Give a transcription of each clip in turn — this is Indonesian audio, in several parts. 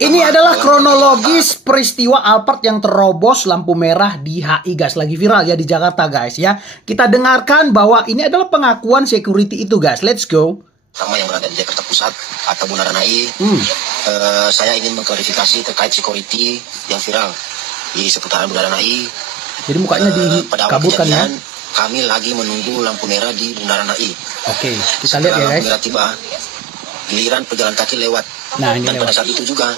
Ini adalah kronologis peristiwa Alphard yang terobos lampu merah di HI, guys. Lagi viral ya di Jakarta, guys ya. Kita dengarkan bahwa ini adalah pengakuan security itu, guys. Let's go. Sama yang berada di Jakarta Pusat atau Bundaran HI, saya ingin mengklarifikasi terkait security yang viral di seputaran Bundaran HI. Jadi mukanya Pada awal dikabulkan ya. kejadian, kami lagi menunggu lampu merah di Bundaran HI. Oke, kita lihat ya, Setelah guys. lampu merah tiba, giliran pejalan kaki lewat. Nah, ini Dan lewat. pada saat itu juga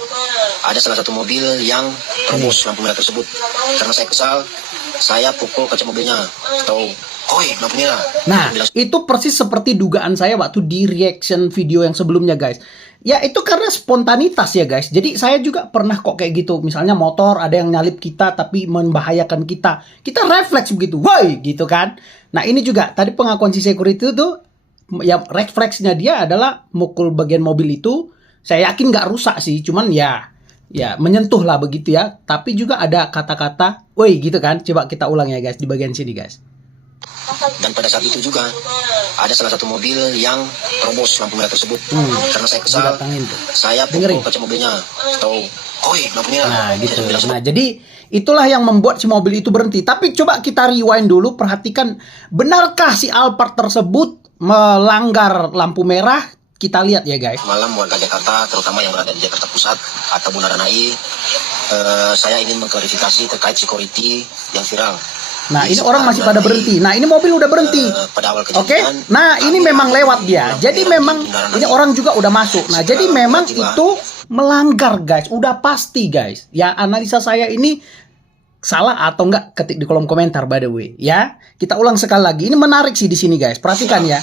ada salah satu mobil yang terobos lampu merah tersebut. Karena saya kesal, saya pukul kaca mobilnya. Tahu, oi lampu merah. Nah, Dia bilang, itu persis seperti dugaan saya waktu di reaction video yang sebelumnya, guys. Ya, itu karena spontanitas ya, guys. Jadi, saya juga pernah kok kayak gitu. Misalnya motor, ada yang nyalip kita, tapi membahayakan kita. Kita refleks begitu. Woi, gitu kan. Nah, ini juga. Tadi pengakuan si security itu, ya refleksnya dia adalah mukul bagian mobil itu. Saya yakin nggak rusak sih. Cuman ya menyentuh lah begitu ya. Tapi juga ada kata-kata, woi, gitu kan. Coba kita ulang ya, guys. Di bagian sini, guys. dan pada saat itu juga ada salah satu mobil yang terobos lampu merah tersebut. Karena saya kesal, Didatangin tuh. saya Dengerin. pukul kaca mobilnya. Tahu, oi lampu merah. Nah gitu. Dia bilang, Nah jadi itulah yang membuat si mobil itu berhenti. Tapi coba kita rewind dulu, perhatikan benarkah si Alphard tersebut melanggar lampu merah? Kita lihat ya, guys. malam warga Jakarta, terutama yang berada di Jakarta Pusat atau Bundaran HI, saya ingin mengklarifikasi terkait security yang viral. Nah Di ini orang masih pada seputaran berhenti. Nah ini mobil udah berhenti. pada awal Oke. kejadian, Nah ini kami memang lagi lewat menunggu dia. lampu Jadi merah di memang Bundaran ini HI. orang juga udah masuk. Nah jadi Setelah memang tiba, itu melanggar, guys. Udah pasti, guys. Ya analisa saya ini salah atau enggak, ketik di kolom komentar, by the way ya. Kita ulang sekali lagi. Ini menarik sih di sini, guys. Perhatikan ya.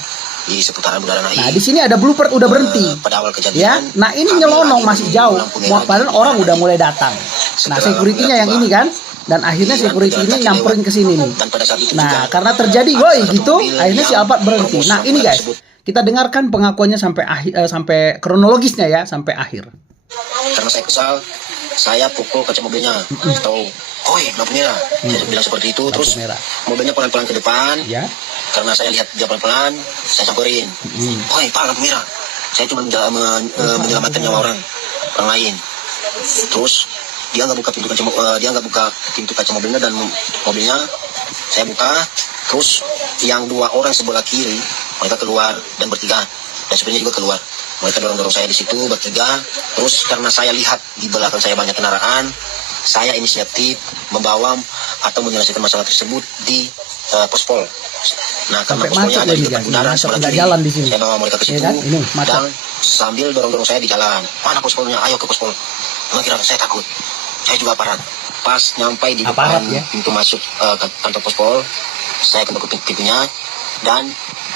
di seputaran Bundaran HI. Nah di sini ada blooper udah berhenti. Pada awal Ya, kejadian, nah ini kami nyelonong lagi masih menunggu jauh. lampu merah di Padahal orang Bundaran udah HI. mulai datang. Nah, Setelah security-nya lampu yang merah ini tiba, kan, dan akhirnya giliran security pejalan ini kaki nyamperin lewat. ke sini nih. Dan pada saat itu Nah, juga karena terjadi, ada woi satu gitu, mobil akhirnya si yang Alphard berhenti. terobos Nah, lampu ini merah guys, tersebut. kita dengarkan pengakuannya sampai kronologisnya ya, sampai akhir. Karena saya kesal, saya pukul kaca mobilnya. Tahu, oi lampu merah. Saya bilang seperti itu. Terus merah. mobilnya pelan-pelan ke depan. Ya. Karena saya lihat dia pelan-pelan, saya samperin. Oi pak lampu merah. Saya cuma menyelamatkan nyawa orang lain. Terus dia nggak buka pintu kaca mobilnya, dan mobilnya saya buka. Terus yang dua orang sebelah kiri mereka keluar dan bertiga, dan supirnya juga keluar. Mereka dorong saya di situ bertiga. Terus karena saya lihat di belakang saya banyak kendaraan, saya inisiatif membawa atau menyelesaikan masalah tersebut di pospol. Nah, karena Sampai pospolnya macet ada di lagi, depan guys. bundaran Macet, sebelah nggak kiri. jalan di sini. Saya bawa mereka ke Iya situ kan? Ini, macet. dan sambil dorong saya di jalan. Mana pospolnya? Ayo ke pospol. Nggak kira saya takut. Saya juga aparat. Pas nyampai di Aparat, depan ya? pintu masuk kantor pospol, saya ketuk pintunya, dan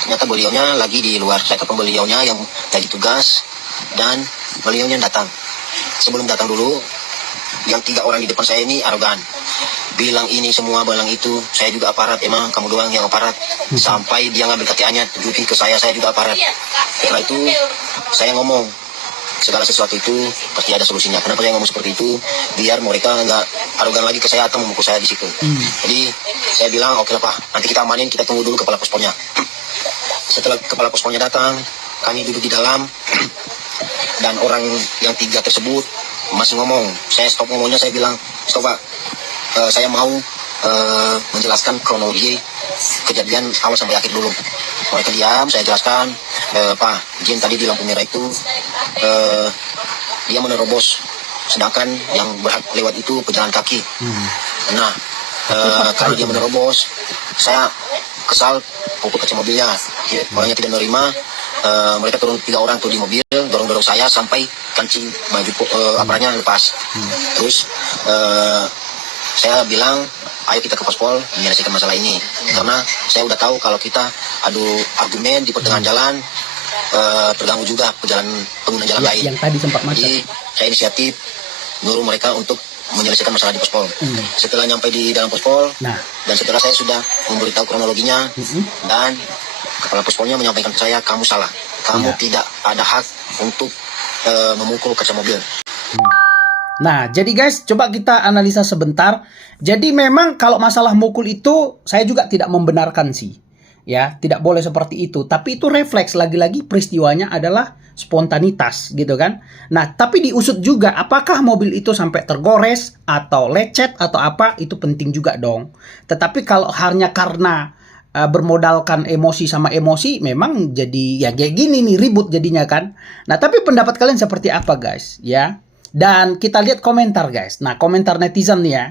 ternyata beliaunya lagi di luar. Saya telepon beliaunya yang lagi tugas, dan beliaunya datang. Sebelum datang dulu, yang 3 orang di depan saya ini arogan, bilang ini semua, bilang itu, saya juga aparat, emang kamu doang yang aparat. Sampai dia ngambil KTA-nya, tunjukin ke saya juga aparat. Setelah itu saya ngomong, segala sesuatu itu pasti ada solusinya. Kenapa saya ngomong seperti itu? Biar mereka nggak arogan lagi ke saya atau memukul saya di situ. Jadi saya bilang, oke lah pak, nanti kita amanin, kita tunggu dulu kepala pospolnya. Setelah kepala pospolnya datang, kami duduk di dalam, dan orang yang 3 tersebut masih ngomong. Saya stop ngomongnya, saya bilang, stop pak, saya mau menjelaskan kronologi kejadian awal sampai akhir dulu. Mereka diam, saya jelaskan, pak, Jin tadi di lampu merah itu dia menerobos, sedangkan yang berhak lewat itu pejalan kaki. Nah, kalau dia menerobos, saya kesal, pukul kaca mobilnya. Orangnya tidak menerima. Mereka turun 3 orang tuh di mobil, dorong saya sampai kancing baju aparatnya lepas. Terus saya bilang, ayo kita ke pospol menyelesaikan masalah ini. Karena saya udah tahu kalau kita adu argumen di pertengahan jalan, terganggu juga pengguna jalan lain. Yang tadi sempat macet. Jadi saya inisiatif nyuruh mereka untuk menyelesaikan masalah di pospol. Setelah nyampe di dalam pospol, dan setelah saya sudah memberitahu kronologinya, dan kepala pospolnya menyampaikan ke saya, kamu salah, kamu tidak ada hak untuk memukul kaca mobil. Nah, jadi guys, coba kita analisa sebentar. Jadi memang kalau masalah mukul itu, saya juga tidak membenarkan sih. Ya, tidak boleh seperti itu. Tapi itu refleks, lagi-lagi peristiwanya adalah spontanitas gitu kan. Nah, tapi diusut juga apakah mobil itu sampai tergores atau lecet atau apa, itu penting juga dong. Tetapi kalau hanya karena bermodalkan emosi sama emosi, memang jadi ya kayak gini nih, ribut jadinya kan. Nah, tapi pendapat kalian seperti apa guys? Ya. Dan kita lihat komentar guys. Nah, komentar netizen nih ya.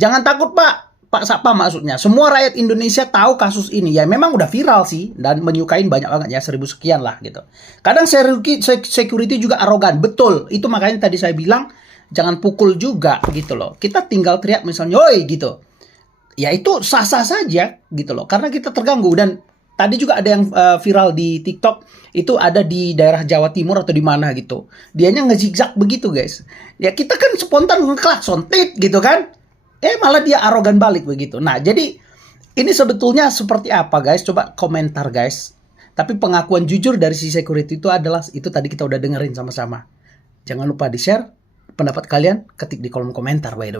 Jangan takut Pak. Pak Sapam maksudnya. Semua rakyat Indonesia tahu kasus ini. Ya memang udah viral sih. Dan menyukain banyak banget ya. 1000 sekian lah gitu. Kadang security juga arogan. Betul. Itu makanya tadi saya bilang. Jangan pukul juga gitu loh. Kita tinggal teriak misalnya. Woi gitu. Ya itu sah-sah saja gitu loh. Karena kita terganggu. Dan tadi juga ada yang viral di TikTok. Itu ada di daerah Jawa Timur atau di mana gitu. Dianya ngezigzag begitu guys. Ya kita kan spontan ngeklakson. Tit gitu kan. Malah dia arogan balik begitu. Nah, jadi ini sebetulnya seperti apa guys? Coba komentar guys. Tapi pengakuan jujur dari si security itu adalah, itu tadi kita udah dengerin sama-sama. Jangan lupa di-share pendapat kalian, ketik di kolom komentar by the way.